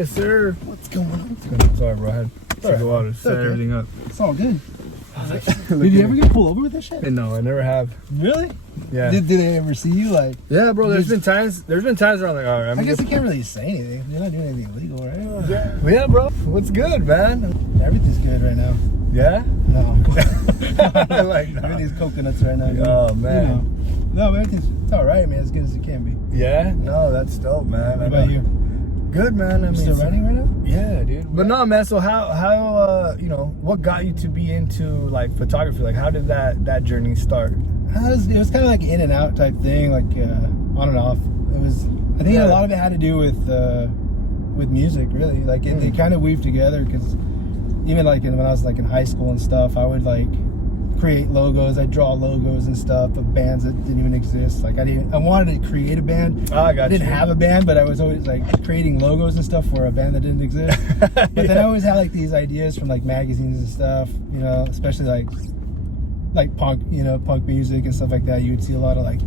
Yes, sir. What's going on? Sorry, bro. I had to go out and set everything up. It's all good. Did you ever get pulled over with this shit? No, I never have. Really? Yeah. Did they ever see you like? Yeah, bro. There's been times where I'm like, all right. I guess you can't really say anything. You're not doing anything illegal, right? Yeah, bro. What's good, man? Everything's good right now. Yeah? No. I like that. Everything's coconuts right now. Oh, man. You know. No, it's all right, man. As good as it can be. Yeah? No, that's dope, man. What about you? Good, man. I mean, still running right now? Yeah, dude. But no, man. So how you know, what got you to be into like photography? Like, how did that journey start? It was kind of like in and out type thing, like on and off. I think a lot of it had to do with music, really. Like they kind of weaved together, because even like when I was like in high school and stuff, I would like create logos. I'd draw logos and stuff of bands that didn't even exist. Like I wanted to create a band. I didn't have a band, but I was always like creating logos and stuff for a band that didn't exist. But then I always had like these ideas from like magazines and stuff, you know, especially like punk, you know, punk music and stuff like that. You would see a lot of like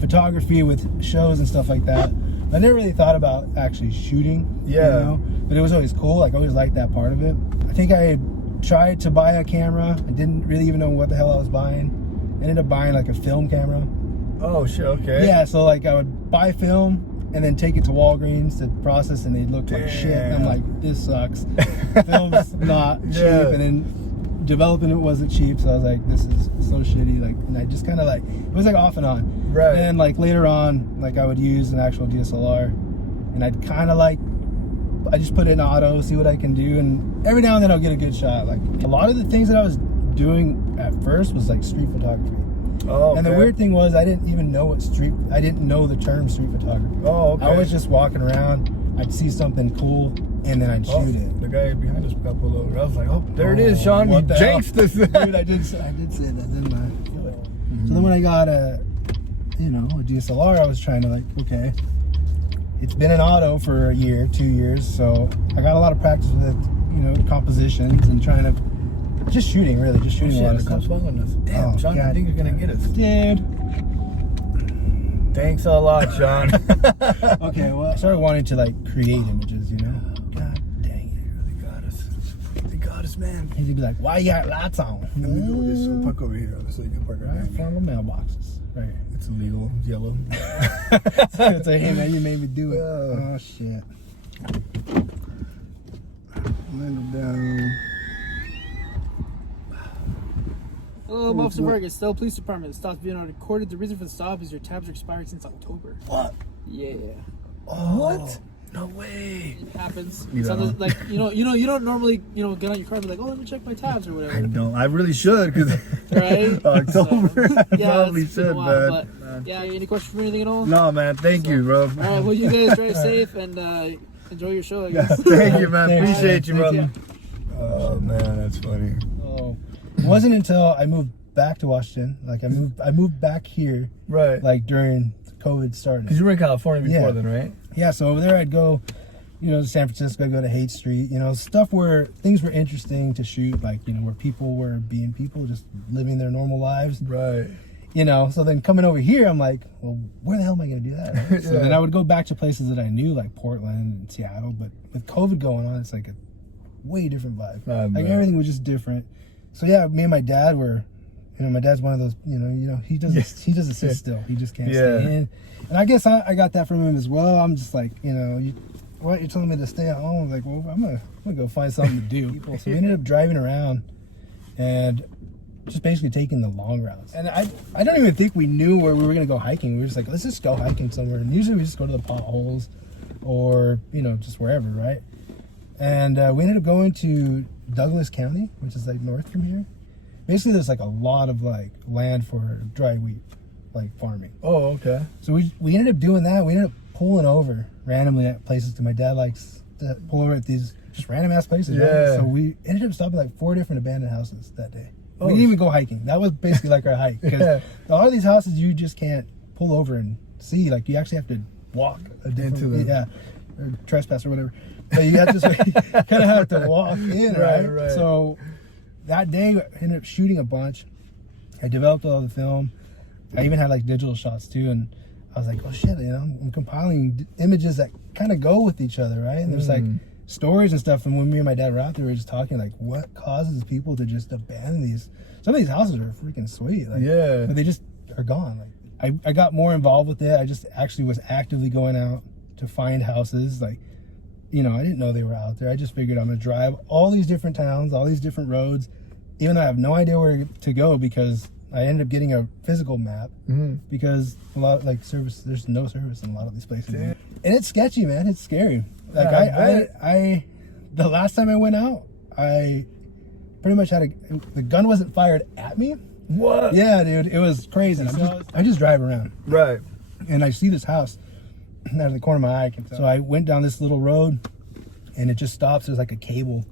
photography with shows and stuff like that. I never really thought about actually shooting, you know, but it was always cool. Like I always liked that part of it. I think I tried to buy a camera. I didn't really even know what the hell I was buying. I ended up buying like a film camera. Oh shit, okay. Yeah, so like I would buy film and then take it to Walgreens to process, and they'd look like shit. And I'm like, this sucks. Film's not cheap. And then developing it wasn't cheap, so I was like, this is so shitty. Like, and I just kind of like, it was like off and on. Right. And like later on, like I would use an actual DSLR, and I'd kind of like, I just put it in auto, see what I can do, and every now and then I'll get a good shot. Like a lot of the things that I was doing at first was like street photography. Oh, okay. And the weird thing was, I didn't even know I didn't know the term street photography. Oh, okay. I was just walking around, I'd see something cool, and then I'd shoot it. The guy behind us got pulled over. I was like, oh, there it is, Shon. You jinxed us. Dude, I did say that, didn't I? So then when I got a DSLR, I was trying to like, okay, it's been an auto for a year, 2 years, so I got a lot of practice with, you know, compositions and trying to just shooting a lot of stuff. Damn, Shon, I think you're gonna get us, dude. Thanks a lot, Shon. Okay, well, I started wanting to like create images, you know. God dang it, you really got us. They got us, man. He'd be like, "Why you got lights on?" Let me go this. So park over here, so you can park right in front of the mailboxes. Right here. It's illegal. It's yellow. It's like, hey man, you made me do it. Oh shit. Window down. Hello, I'm Officer Vargas, Stella Police Department. The stop's being recorded. The reason for the stop is your tabs are expired since October. What? Yeah. Oh, what? No way. It happens. You So know. like you don't normally get on your car and be like, oh, let me check my tabs or whatever. I don't. I really should, because Right? October. So, I yeah, probably it's been a should, while, man. but yeah, any questions for anything at all? No, man. Thank you, bro. All right, well, you guys drive safe and enjoy your show, I guess. Thank you, man. Thanks. Appreciate you, brother. Yeah. Oh man, that's funny. Oh, it wasn't until I moved back to Washington. Like I moved back here. Right. Like during COVID started. Because you were in California before then, right? Yeah. So over there, I'd go, you know, to San Francisco. I'd go to Haight Street. You know, stuff where things were interesting to shoot. Like, you know, where people were being people, just living their normal lives. Right. You know, so then coming over here, I'm like, well, where the hell am I going to do that? Right? So then I would go back to places that I knew, like Portland and Seattle. But with COVID going on, it's like a way different vibe. Like everything was just different. So yeah, me and my dad were, you know, my dad's one of those, you know, he doesn't sit still. He just can't stay in. And I guess I got that from him as well. I'm just like, you know, you're telling me to stay at home? I'm like, well, I'm gonna go find something to do. So we ended up driving around and just basically taking the long routes. And I don't even think we knew where we were gonna go hiking. We were just like, let's just go hiking somewhere. And usually we just go to the potholes or, you know, just wherever, right? And we ended up going to Douglas County, which is like north from here. Basically, there's like a lot of like land for dry wheat, like farming. Oh, okay. So we ended up doing that. We ended up pulling over randomly at places. My dad likes to pull over at these just random ass places. Yeah. Right? So we ended up stopping like 4 different abandoned houses that day. Oh, we didn't even go hiking. That was basically like our hike. Because a lot of these houses you just can't pull over and see. Like you actually have to walk into them. Or trespass or whatever. But you have to kind of have to walk in, right? So that day I ended up shooting a bunch. I developed all the film. I even had like digital shots too, and I was like, oh shit, you know, I'm compiling images that kind of go with each other, right? And there's like stories and stuff. And when me and my dad were out there, we were just talking like, what causes people to just abandon these? Some of these houses are freaking sweet, like, yeah, but they just are gone. Like, I got more involved with it. I just actually was actively going out to find houses. Like, you know, I didn't know they were out there. I just figured I'm gonna drive all these different towns, all these different roads, even though I have no idea where to go, because I ended up getting a physical map, because a lot of, like, service, there's no service in a lot of these places. Damn. And it's sketchy, man. It's scary. Like, I the last time I went out, I pretty much had the gun wasn't fired at me. What? Yeah, dude, it was crazy. I just drive around. Right. And I see this house out of the corner of my eye, I can tell. So I went down this little road, and it just stops. There's like a cable.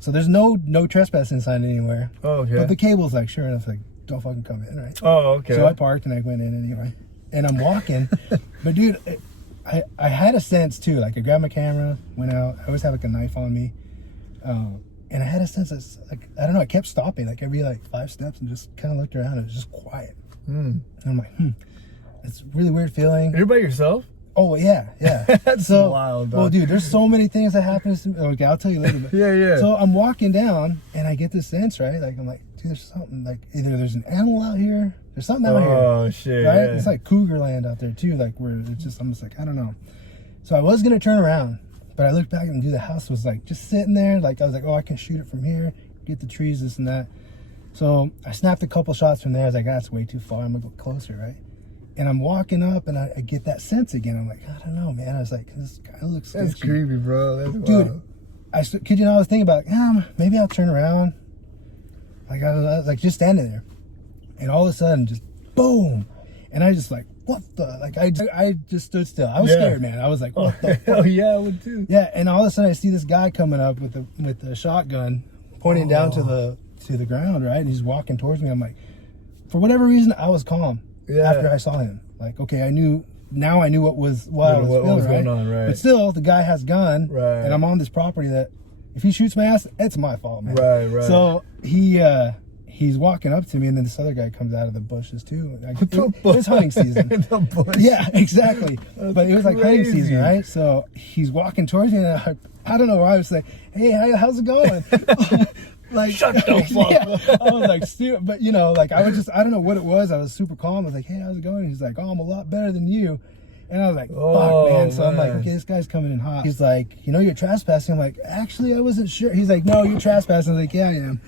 So there's no trespassing sign anywhere. Oh, okay. But the cable's like, sure enough, like, don't fucking come in, right? Oh, okay. So I parked and I went in anyway. And I'm walking. But dude, I had a sense too. Like, I grabbed my camera, went out. I always have like a knife on me. And I had a sense that, like, I don't know, I kept stopping like every like 5 steps and just kind of looked around. It was just quiet. And I'm like, it's a really weird feeling. You're by yourself? Oh, yeah. That's so wild, dog. Well, dude, there's so many things that happen to me. Okay, I'll tell you later. But, yeah. So I'm walking down, and I get this sense, right? Like, I'm like, dude, there's something, like, either there's an animal out here, there's something out here. Oh, shit. Right? Yeah. It's like cougar land out there, too, like, where it's just, I'm just like, I don't know. So I was going to turn around, but I looked back, and dude, the house was, like, just sitting there. Like, I was like, oh, I can shoot it from here, get the trees, this and that. So I snapped a couple shots from there. I was like, that's way too far. I'm going to go closer, right? And I'm walking up, and I get that sense again. I'm like, I don't know, man. I was like, this guy looks sketchy. That's creepy, bro. That's dude. Wild. Kid you know, I was thinking about, maybe I'll turn around. Like, I was like just standing there, and all of a sudden, just boom, and I just like, what the? Like, I just stood still. I was scared, man. I was like, what the? Hell yeah, I would too. Yeah, and all of a sudden, I see this guy coming up with the shotgun, pointing down to the ground, right? And he's walking towards me. I'm like, for whatever reason, I was calm. Yeah. After I saw him, like, okay, I knew what was going on, right? But still, the guy has gun, right? And I'm on this property that, if he shoots my ass, it's my fault, man. Right. So he's walking up to me, and then this other guy comes out of the bushes too. Like, it was hunting season. The bush. Yeah, exactly. But it was like hunting season, right? So he's walking towards me, and I don't know why I was like, hey, how's it going? Like, shut the fuck up. I was like, stupid, but you know, like, I don't know what it was. I was super calm. I was like, hey, how's it going? He's like, oh, I'm a lot better than you. And I was like, fuck, man. So I'm like, okay, this guy's coming in hot. He's like, you know, you're trespassing. I'm like, actually, I wasn't sure. He's like, no, you're trespassing. I was like, yeah, I am.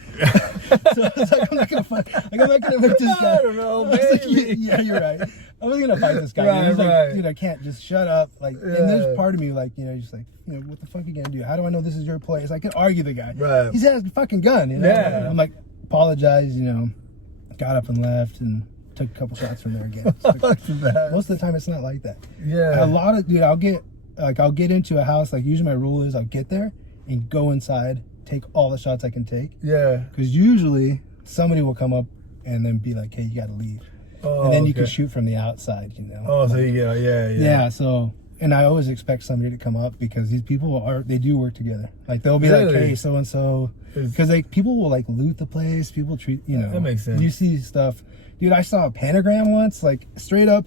So I was like, I'm not gonna fight this guy. I don't know, man. Like, yeah, you're right. I wasn't gonna fight this guy. Right, he was like, dude, I can't just shut up. Like, and there's part of me, like, you know, just like, you know, what the fuck are you gonna do? How do I know this is your place? I can argue the guy. Right. He has a fucking gun, you know? Yeah. I'm like, apologize, you know, got up and left and took a couple shots from there again. Most of the time, it's not like that. Yeah. A lot of, dude, I'll get into a house, like, usually my rule is I'll get there and go inside, take all the shots I can take. Yeah. Because usually somebody will come up and then be like, hey, you gotta leave. Oh, and then you can shoot from the outside, you know. Oh, so you go, yeah. So, and I always expect somebody to come up, because these people they do work together. Like, they'll be like, hey, so and so, because like people will like loot the place. People treat, you know, that makes sense. You see stuff, dude. I saw a pentagram once, like straight up,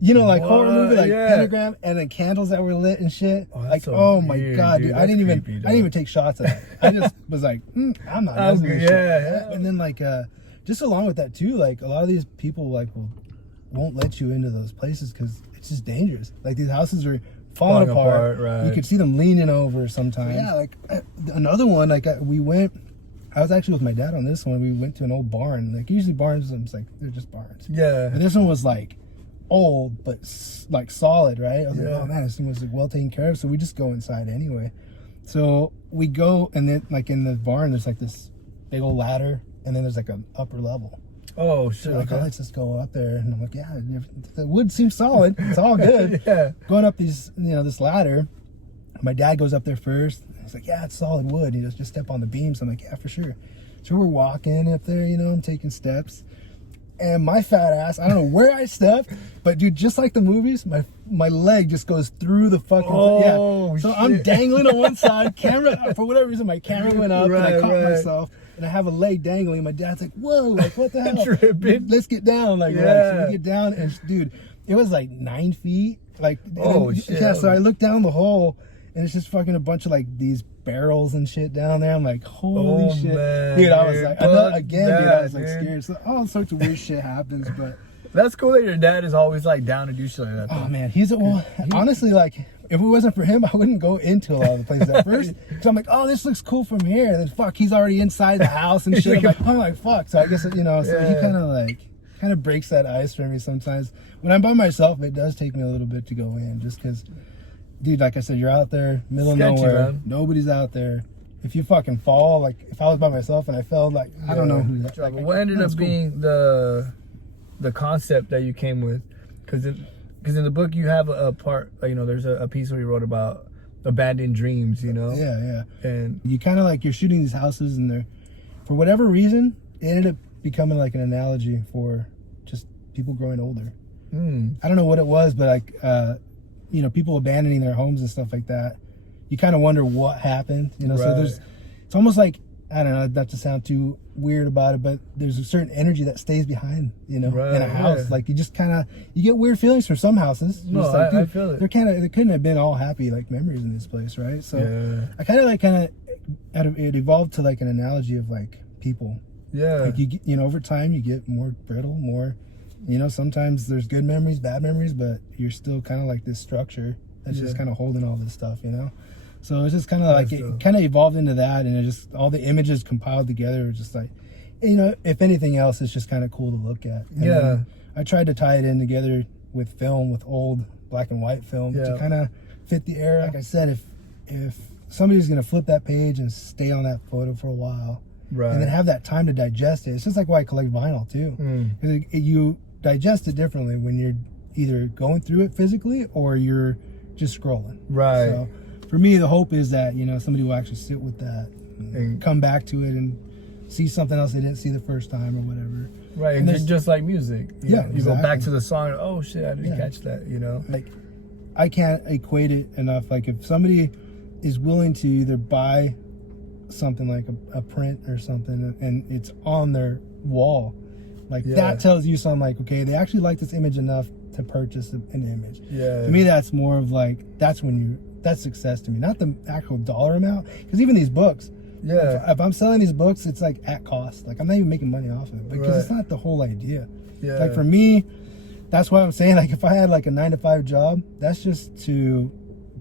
you know, like horror movie, like pentagram, and then candles that were lit and shit. Oh, like, so my god, dude, I didn't even take shots of that. I just was like, I'm not messing with this shit. And then like just along with that too, like, a lot of these people like won't let you into those places because it's just dangerous. Like, these houses are falling apart. Right. You could see them leaning over sometimes. Yeah, like another one, like I was actually with my dad on this one. We went to an old barn. Like, usually barns, I'm like, they're just barns. Yeah. But this one was like old, but like solid, right? I was like, oh man, this thing was like well taken care of. So we just go inside anyway. So we go, and then like in the barn, there's like this big old ladder, and then there's like an upper level. Oh shit! So like, oh, let's just go up there, and I'm like, yeah, the wood seems solid. It's all good. Going up these, you know, this ladder. My dad goes up there first. He's like, yeah, it's solid wood. He goes, just step on the beams. I'm like, yeah, for sure. So we're walking up there, you know, I'm taking steps, and my fat ass, I don't know where I stepped, but dude, just like the movies, my leg just goes through the fucking So shit. I'm dangling on one side. Camera, for whatever reason, my camera went up, and I caught myself. And I have a leg dangling. My dad's like, whoa, like, what the hell? Let's get down. Like, so we get down, and dude, it was like 9 feet. Like, shit. Yeah, so I looked down the hole, and it's just fucking a bunch of like these barrels and shit down there. I'm like, holy shit, man, dude! I was like, I was like dude. scared. So all sorts of weird shit happens, but That's cool that your dad is always like down to do shit like that. oh man, honestly, like if it wasn't for him, I wouldn't go into a lot of the places at first. Because I'm like, oh, this looks cool from here, and then fuck, he's already inside the house and shit. I'm like, fuck. So I guess so he kind of breaks that ice for me sometimes. When I'm by myself, it does take me a little bit to go in, just because, dude, like I said, you're out there, middle of nowhere, man. Nobody's out there. If you fucking fall, like if I was by myself and I fell, like I don't know who that. Like, what ended up being the concept that you came with? Because in the book you have a part, you know, there's a piece where you wrote about abandoned dreams, you know. Yeah. And you kind of like, you're shooting these houses, and they're, for whatever reason, it ended up becoming like an analogy for just people growing older. I don't know what it was, but like you know, people abandoning their homes and stuff like that. You kind of wonder what happened, you know. So it's almost like, I don't know, not to sound too weird about it, but there's a certain energy that stays behind, you know, in a house. Like you just kind of, you get weird feelings from some houses. No, like, I feel it. They couldn't have been all happy like memories in this place, right? So I kind of it evolved to like an analogy of like people. Yeah. Like you know, over time you get more brittle, more, you know, sometimes there's good memories, bad memories, but you're still kind of like this structure that's just kind of holding all this stuff, you know? So it's just kind of like, it kind of evolved into that, and it just, all the images compiled together, just like, you know, if anything else, it's just kind of cool to look at. And I tried to tie it in together with film, with old black and white film to kind of fit the era. Like I said, if somebody's going to flip that page and stay on that photo for a while, and then have that time to digest it, it's just like why I collect vinyl too. Because you digest it differently when you're either going through it physically or you're just scrolling. So for me, the hope is that, you know, somebody will actually sit with that and come back to it and see something else they didn't see the first time or whatever. And it's just like music. You know, you go back to the song, oh shit, I didn't catch that, you know? Like, I can't equate it enough. Like, if somebody is willing to either buy something like a print or something and it's on their wall, like that tells you something, like, okay, they actually like this image enough to purchase an image. To me, that's more of like, that's success to me, not the actual dollar amount. Because even these books, if I'm selling these books, it's like at cost. Like, I'm not even making money off of it because it's not the whole idea. Like, for me, that's why I'm saying, like, if I had like a 9-to-5 job, that's just to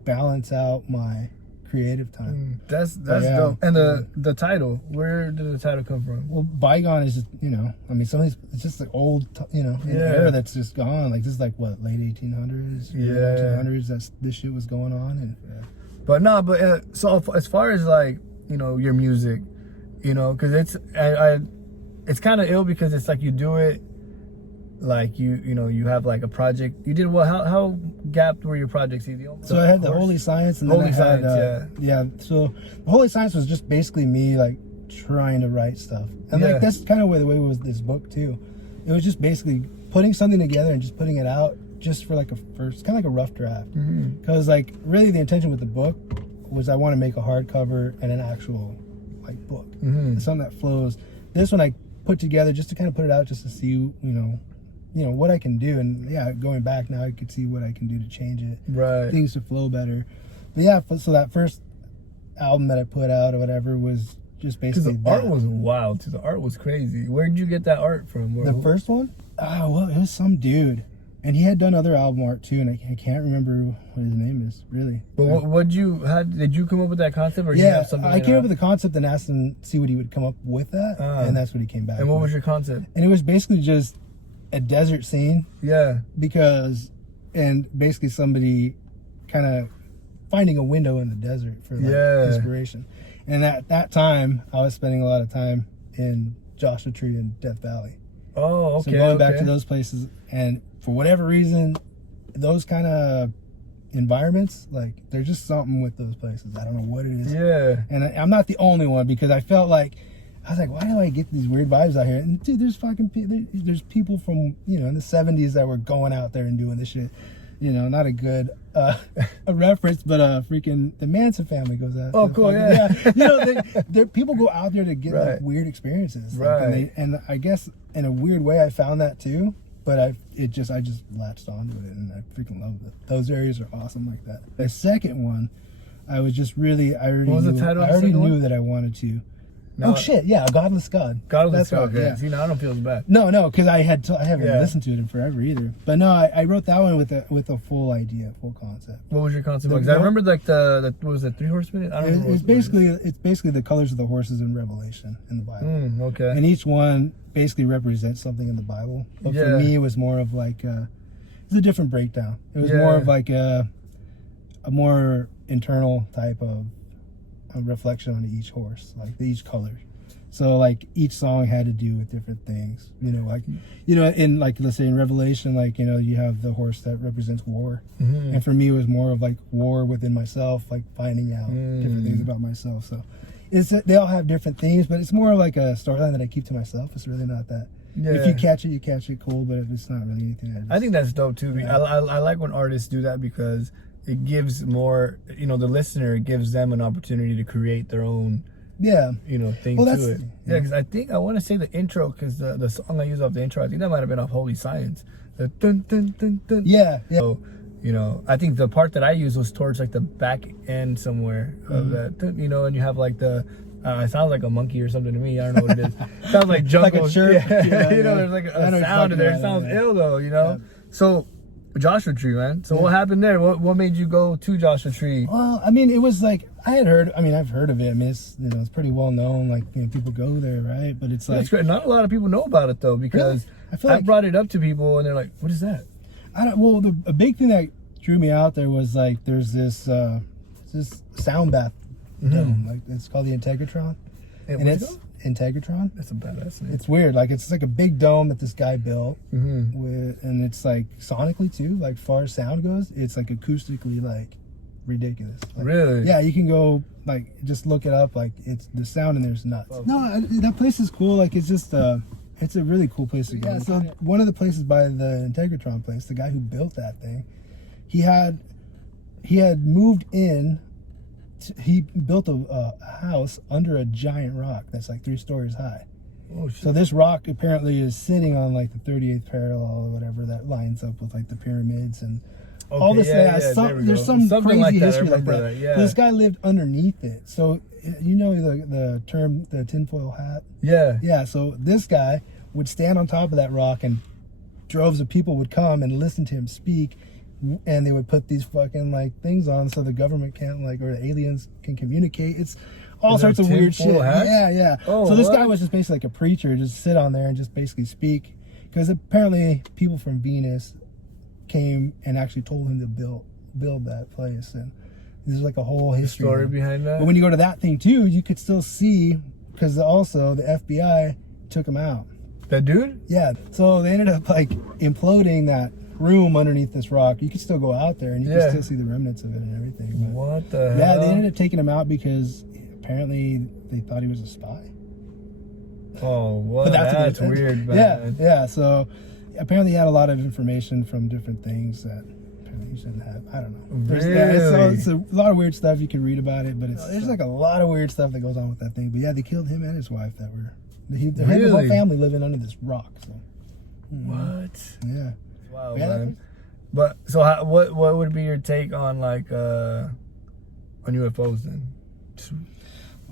balance out my creative time. That's dope. And the title, where did the title come from? Well, Bygone is just, you know, I mean, some of these, it's just like old, you know, an era that's just gone. Like, this is like, what, late 1800s, 1800s, this shit was going on. And so as far as like, you know, your music, you know, because it's kind of ill because it's like you do it like you know, you have like a project. You did what? How gapped were your projects? So I had the Holy Science, and then I had, so the Holy Science was just basically me like trying to write stuff, and like that's kind of the way it was this book too. It was just basically putting something together and just putting it out just for like a first, kind of like a rough draft. Because like really the intention with the book was I want to make a hardcover and an actual like book, something that flows. This one I put together just to kind of put it out, just to see, you know what I can do. And going back now, I could see what I can do to change it, things to flow better. But so that first album that I put out or whatever was just basically the art was wild too. The art was crazy. Where did you get that art from? The first one? Oh, well, it was some dude, and he had done other album art too, and I can't remember what his name is, really. But did you come up with that concept, or you have something? I came up with the concept and asked him see what he would come up with that, and that's what he came back with. And what was your concept? And it was basically just a desert scene. And basically somebody kind of finding a window in the desert for like inspiration. And at that time, I was spending a lot of time in Joshua Tree and Death Valley. Oh, okay. So going back to those places, and for whatever reason, those kind of environments, like, there's just something with those places. I don't know what it is. And I'm not the only one, because I felt like, I was like, why do I get these weird vibes out here? And dude, there's people from, you know, in the 70s that were going out there and doing this shit. You know, not a good a reference, but freaking the Manson family goes out. Oh, cool, You know, people go out there to get like weird experiences. Like, and I guess in a weird way, I found that too. But I just latched onto it, and I freaking love it. Those areas are awesome like that. The second one, I was just really, I already What was the knew, title of I the already second knew one? that I wanted to. No, Oh shit! Yeah, a Godless God. Godless That's God. right, Okay. yeah. See, now I don't feel as bad. No, because I haven't Yeah. listened to it in forever either. But no, I wrote that one with a full idea, full concept. What was your concept? The Because I goat- remember like the what was it, 3 horsemen? I don't know. It's basically the colors of the horses in Revelation in the Bible, Okay. and each one basically represents something in the Bible. But Yeah. for me, it was more of like it's a different breakdown. It was Yeah. more of like a more internal type of a reflection on each horse, like each color. So like each song had to do with different things, in like, let's say in Revelation, like, you have the horse that represents war. Mm-hmm. And for me, it was more of like war within myself, like finding out different things about myself. So they all have different themes, but it's more like a storyline that I keep to myself. It's really not that. Yeah. If you catch it, cool. But if it's not really anything, I think that's dope too. Yeah. I like when artists do that because it gives more, the listener, it gives them an opportunity to create their own, thing Well, to it. Yeah, because I want to say the intro, because the song I use off the intro, I think that might have been off Holy Science. The dun dun dun dun. Yeah. So, I think the part that I used was towards like the back end somewhere of that, and you have like the. It sounds like a monkey or something to me. I don't know what it is. Sounds like jungle. Like a chirp. Yeah. Yeah, There's like I know a what sound in you're there. It talking sounds about, yeah. ill though, Yeah. So, Joshua Tree, man. So what happened there? What made you go to Joshua Tree? Well, I mean, it was like I've heard of it. I mean, it's it's pretty well known. Like, people go there, right? But it's like That's great. Not a lot of people know about it though, because I feel I like brought it up to people and they're like, "What is that?" a big thing that drew me out there was like there's this sound bath dome. Like, it's called the Integratron, and what's it it's called? Integratron. That's a badass name. It's weird. Like, it's like a big dome that this guy built and it's like sonically too. Like, far as sound goes, it's like acoustically like ridiculous. Like, Really? Yeah, you can go like just look it up. Like, it's the sound in there's nuts. No, that place is cool. Like, it's just it's a really cool place to go. Yeah, so one of the places by the Integratron place, the guy who built that thing, he had moved in. He built a house under a giant rock that's like 3 stories high. Oh shit. So this rock apparently is sitting on like the 38th parallel or whatever that lines up with like the pyramids and all this. There's There's some something crazy like that. history I like remember that. Yeah. This guy lived underneath it. So the term, the tinfoil hat. Yeah. Yeah. So this guy would stand on top of that rock and droves of people would come and listen to him speak. And they would put these fucking like things on so the government can't or the aliens can communicate. It's all sorts of weird shit. Yeah. Oh, so this what? guy was just basically like a preacher, just sit on there and just basically speak. Because apparently people from Venus came and actually told him to build that place. And there's like a whole history. Story behind that. But when you go to that thing too, you could still see, because also the FBI took him out. That dude? Yeah. So they ended up like imploding that room underneath this rock. You could still go out there and you can still see the remnants of it and everything. But What the hell? yeah, they ended up taking him out because apparently they thought he was a spy. Oh, what? But That's a good weird, thing. man. Yeah. So apparently he had a lot of information from different things that apparently he shouldn't have. I don't know. Really? It's a lot of weird stuff. You can read about it, but there's like a lot of weird stuff that goes on with that thing. But yeah, they killed him and his wife that were his whole family living under this rock. So What? yeah. Wow, Yeah, man. But so, what would be your take on on UFOs then?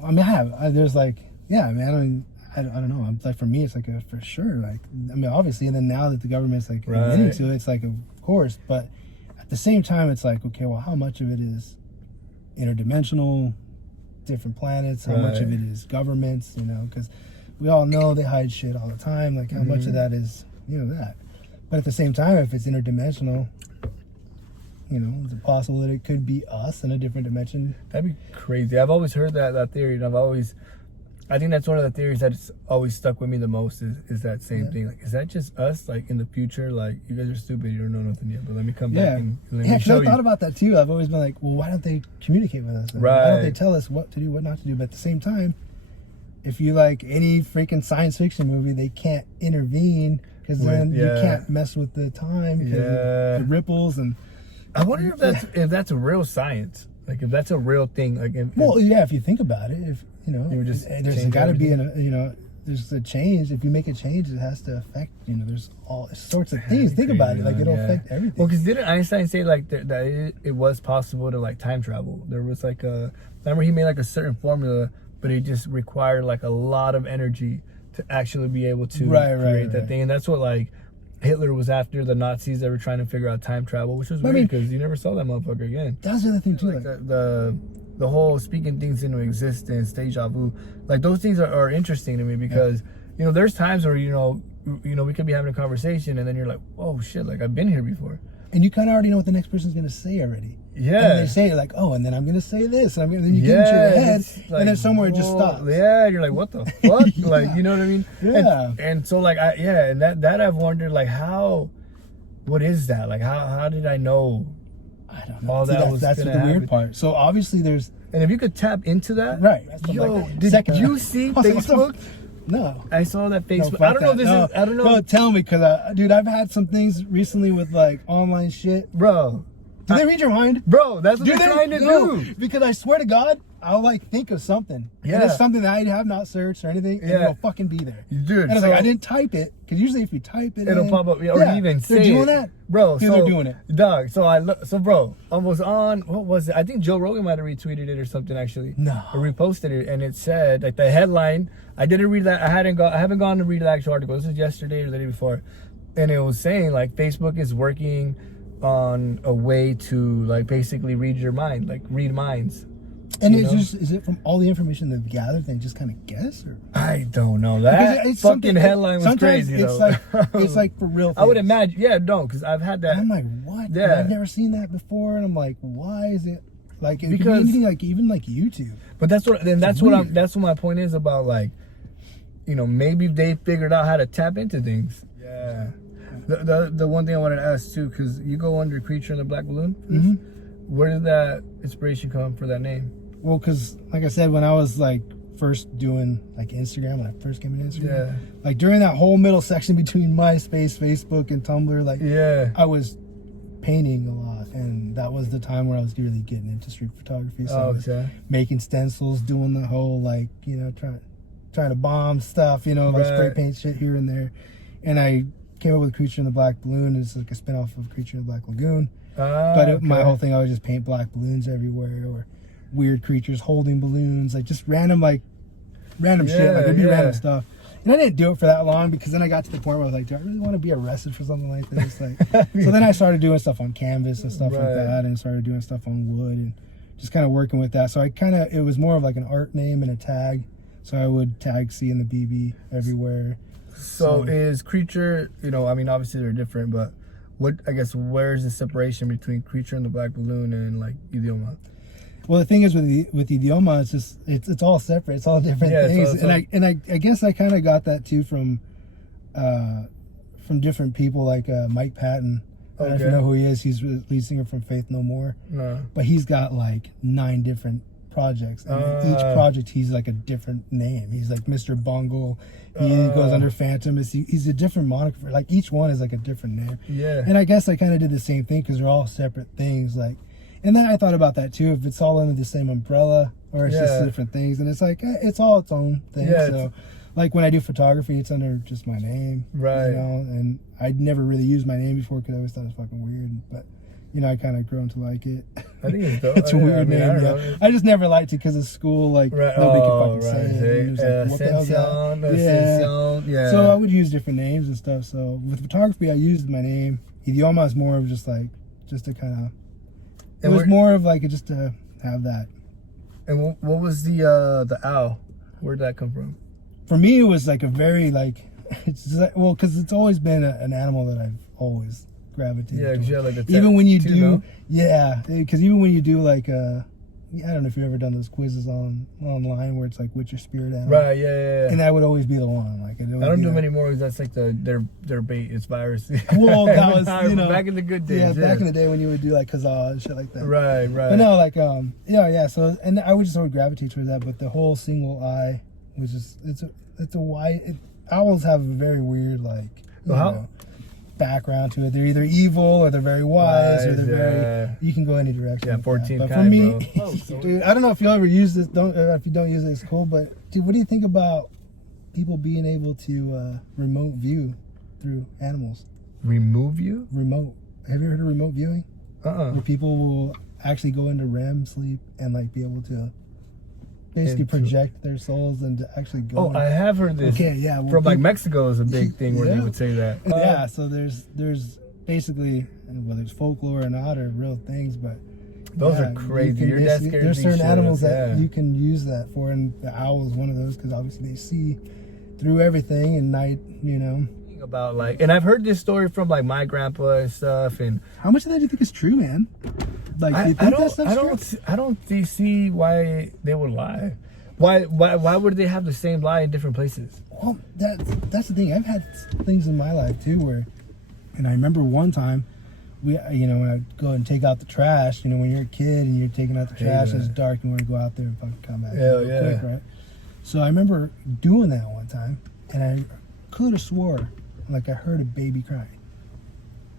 I mean, there's like, yeah, man. I don't know. I'm like, for me, it's like for sure. Like, I mean, obviously, and then now that the government's like admitting to it, it's like, of course. But at the same time, it's like, okay, well, how much of it is interdimensional, different planets? How much of it is governments? Because we all know they hide shit all the time. Like, how much of that is that? But at the same time, if it's interdimensional, is it possible that it could be us in a different dimension? That'd be crazy. I've always heard that theory, and I think that's one of the theories that's always stuck with me the most is that same thing. Like, is that just us? Like, in the future, like, you guys are stupid, you don't know nothing yet, but let me come back and let me show I you. thought about that too. I've always been like, well, why don't they communicate with us? Why don't they tell us what to do, what not to do? But at the same time, if you like any freaking science fiction movie, they can't intervene because then you can't mess with the time because it ripples. And I wonder if that's a real science. Like, if that's a real thing. Like, well, yeah, if you think about it, if you would just there's got to be there's a change. If you make a change, it has to affect, there's all sorts of things. Think about it. Like, it'll affect everything. Well, because didn't Einstein say, like, that it was possible to, like, time travel? There was, like, remember he made, like, a certain formula, but it just required, like, a lot of energy to actually be able to create that thing. And that's what, like, Hitler was after. The Nazis, they were trying to figure out time travel, which was weird because you never saw that motherfucker again. That's the other thing, too. Like, the whole speaking things into existence, deja vu, like, those things are interesting to me because, there's times where, we could be having a conversation and then you're like, whoa, shit, like, I've been here before. And you kind of already know what the next person's going to say already. Yeah. And they say it like, oh, and then I'm going to say this. And then you get into your head, like, and then somewhere it just stops. Yeah, you're like, what the fuck? Yeah. Like, you know what I mean? Yeah. And so, like, and that I've wondered, like, what is that? Like, how did I know? I don't know. All See, that was that's the weird part. So obviously there's... And if you could tap into that... Right. Did you see Facebook? No. I saw that Facebook. No, I don't know I don't know. No, tell me, because, dude, I've had some things recently with, like, online shit. Bro. Do they read your mind? Bro, that's what they're trying to do. Because I swear to God, I'll, like, think of something. Yeah. And it's something that I have not searched or anything, and it'll fucking be there. Dude. And it's like, I didn't type it, because usually if you type it it'll pop up, or even say they're doing that. Bro, Dude, they're doing it. Dog, bro, I was on, what was it? I think Joe Rogan might have retweeted it or something, actually. No. Or reposted it, and it said, like, the headline, I didn't read that, I haven't gone to read the actual article. This was yesterday or the day before. And it was saying, like, Facebook is working on a way to, like, basically read your mind, like, read minds. And is it from all the information they've gathered, they just kind of guess? Or? I don't know. That fucking headline was crazy, it's though. It's like for real things. I would imagine, because I've had that. I'm like, what? Yeah. I've never seen that before, and I'm like, why is it? Like, it because, could be anything, like, even like YouTube. But that's what my point is about, like, maybe they figured out how to tap into things. Yeah. The one thing I wanted to ask too, because you go under Creature in the Black Balloon. Mm-hmm. Where did that inspiration come for that name? Well, because like I said, when I was like first doing like Instagram, when I first came into Instagram, like during that whole middle section between MySpace, Facebook, and Tumblr, like I was painting a lot, and that was the time where I was really getting into street photography. So I was making stencils, doing the whole like trying to bomb stuff, like spray paint shit here and there, and I came up with Creature in the Black Balloon. It's like a spinoff of Creature in the Black Lagoon. But my whole thing, I would just paint black balloons everywhere, or weird creatures holding balloons, like just random shit. Like it'd be random stuff. And I didn't do it for that long, because then I got to the point where I was like, do I really want to be arrested for something like this? Like, so then I started doing stuff on canvas and stuff like that, and started doing stuff on wood and just kind of working with that. So it was more of like an art name and a tag. So I would tag C and the BB everywhere. So is Creature, obviously they're different, but where's the separation between Creature and the Black Balloon and like Idioma? Well, the thing is with Idioma, it's just it's all separate. It's all different things, and I guess I kind of got that too from different people like Mike Patton. I don't know if you know who he is. He's the lead singer from Faith No More. No. But he's got like 9 different projects, and in each project he's like a different name. He's like Mr. Bungle. He goes under Phantom. He's a different moniker. Like each one is like a different name. Yeah. And I guess I kind of did the same thing, because they're all separate things. Like, and then I thought about that too. If it's all under the same umbrella, or it's just different things, and it's like it's all its own thing. Yeah, so, like when I do photography, it's under just my name, right? And I'd never really used my name before, because I always thought it was fucking weird, but. I kind of grown to like it. I think it's dope. It's a weird name. I just never liked it because of school. Like nobody could fucking say it. It was like, what the hell's that? Yeah. So I would use different names and stuff. So with photography, I used my name. Idioma is more of just to kind of. It was more of like just to have that. And what was the owl? Where did that come from? For me, it was like a very because it's always been an animal that I've always gravitated. Yeah, because you have like a even when you do, because even when you do like I don't know if you've ever done those quizzes online where it's like, what's your spirit animal? Right, yeah. And that would always be the one. Like I don't do them anymore, because that's like their bait. It's virus. Well, that was back in the good days. Yeah, back in the day when you would do like Kazaa and shit like that. Right. But no, like yeah. So and I would just sort of gravitate towards that. But the whole single eye was just it's a wide. Owls have a very weird background to it. They're either evil, or they're very wise, or they're very. You can go any direction. Yeah, 14. But for me, dude, I don't know if you'll ever use this. If you don't use it, it's cool. But dude, what do you think about people being able to remote view through animals. Remove you? Remote. Have you heard of remote viewing? Where people will actually go into REM sleep and like be able to basically project their souls and to actually go. Oh, I have heard this. Okay, yeah. Well, from like Mexico is a big thing where yeah. they would say that. Yeah, so there's basically, whether it's folklore or not or real things, but those are crazy. Your dad scared there's me certain shit, animals yeah. that you can use that for, and the owl is one of those because obviously they see through everything at night, you know. About like, and I've heard this story from like my grandpa and stuff. And how much of that do you think is true, man? Like, do you think that stuff's true? I don't see why they would lie. Why would they have the same lie in different places? Well, that's the thing. I've had things in my life too where, and I remember one time, when I'd go and take out the trash, when you're a kid and you're taking out the trash, it's dark, and you want to go out there and fucking come back real quick, right? So I remember doing that one time, and I could have swore like I heard a baby crying,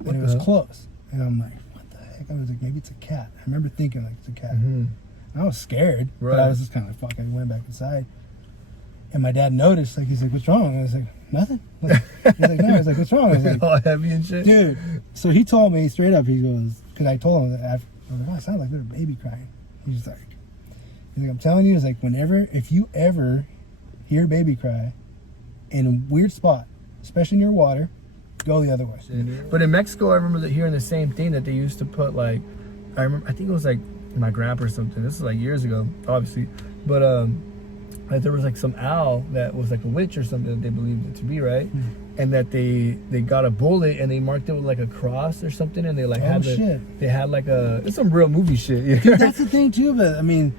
and it was close, and I'm like, what the heck? I was like, maybe it's a cat. I remember thinking like it's a cat. Mm-hmm. I was scared, but I was just kind of like, fuck. I went back inside, and my dad noticed. Like, he's like, "What's wrong?" I was like, "Nothing." He's like, "No." I was like, "What's wrong?" I was like, all heavy and shit, dude. So he told me straight up. He goes, because I told him that I was like, "Oh, it sounds like there's a baby crying." He's like, "I'm telling you, it's like if you ever hear a baby cry in a weird spot, especially near water, go the other way." But in Mexico, I remember hearing the same thing, that they used to put like, I think it was like my grandpa or something. This is like years ago, obviously, but like there was like some owl that was like a witch or something that they believed it to be, right? And that they got a bullet and they marked it with like a cross or something, and they like they had like it's some real movie shit. Dude, that's the thing too. But I mean,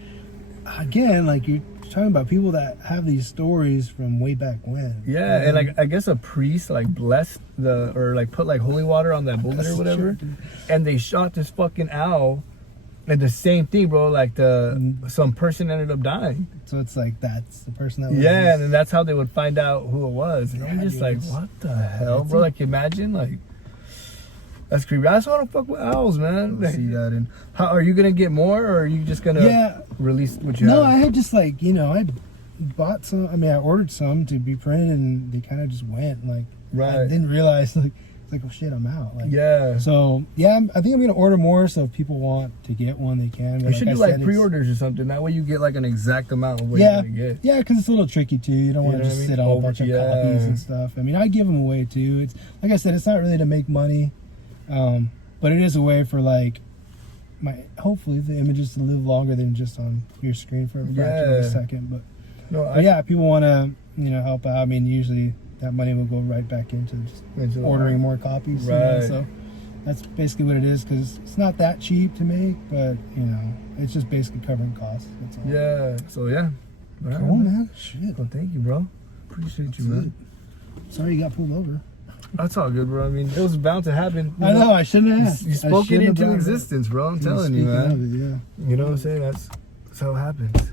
again, like you're talking about people that have these stories from way back when. Yeah, and like I guess a priest like blessed or like put like holy water on that bullet or whatever, and they shot this fucking owl. And the same thing, bro. Like some person ended up dying. So it's like that's the person that was. Yeah, and that's how they would find out who it was. And I'm just like, what the hell, bro? Like, imagine, like, that's creepy. I just want to fuck with owls, man. I see that. And how are you gonna get more, or are you just gonna release what you have? No, I had just like I bought some. I mean, I ordered some to be printed, and they kind of just went. Like, I didn't realize like. Like, oh shit, I'm out. Like, so I think I'm gonna order more. So if people want to get one, they can. But you should do like pre-orders or something. That way you get like an exact amount of what you're gonna get. Yeah, because it's a little tricky too. You don't want to just sit on a bunch of copies and stuff. I mean, I give them away too. It's like I said, it's not really to make money, but it is a way for like hopefully the images to live longer than just on your screen for a fraction of a second. But people want to help out. I mean, usually that money will go right back into just ordering more copies. So that's basically what it is, because it's not that cheap to make, but it's just basically covering costs. That's all. Yeah. So Cool, man. Shit. Well, thank you, bro. Appreciate you, man. Sorry you got pulled over. That's all good, bro. I mean, it was bound to happen. I know. I shouldn't have. You spoke it into existence, bro. I'm telling you, man. Of it, You know what I'm saying? That's how it happens.